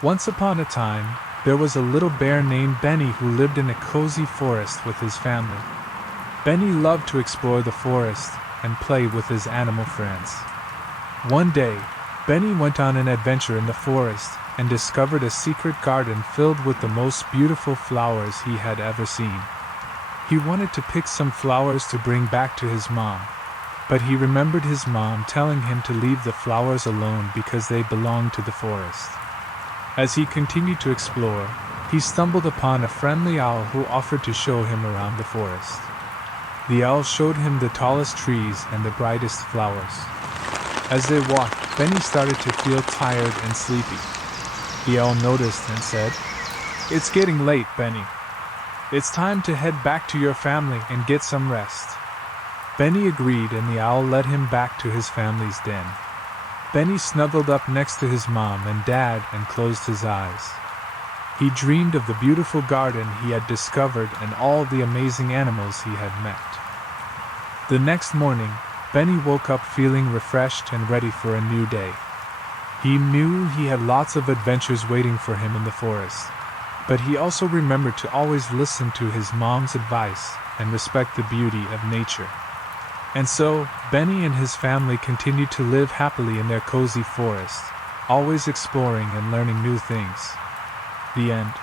Once upon a time, there was a little bear named Benny who lived in a cozy forest with his family. Benny loved to explore the forest and play with his animal friends. One day, Benny went on an adventure in the forest and discovered a secret garden filled with the most beautiful flowers he had ever seen. He wanted to pick some flowers to bring back to his mom, but he remembered his mom telling him to leave the flowers alone because they belonged to the forest. As he continued to explore, he stumbled upon a friendly owl who offered to show him around the forest. The owl showed him the tallest trees and the brightest flowers. As they walked, Benny started to feel tired and sleepy. The owl noticed and said, "It's getting late, Benny. It's time to head back to your family and get some rest." Benny agreed, and the owl led him back to his family's den. Benny snuggled up next to his mom and dad and closed his eyes. He dreamed of the beautiful garden he had discovered and all the amazing animals he had met. The next morning, Benny woke up feeling refreshed and ready for a new day. He knew he had lots of adventures waiting for him in the forest, but he also remembered to always listen to his mom's advice and respect the beauty of nature. And so, Benny and his family continued to live happily in their cozy forest, always exploring and learning new things. The end.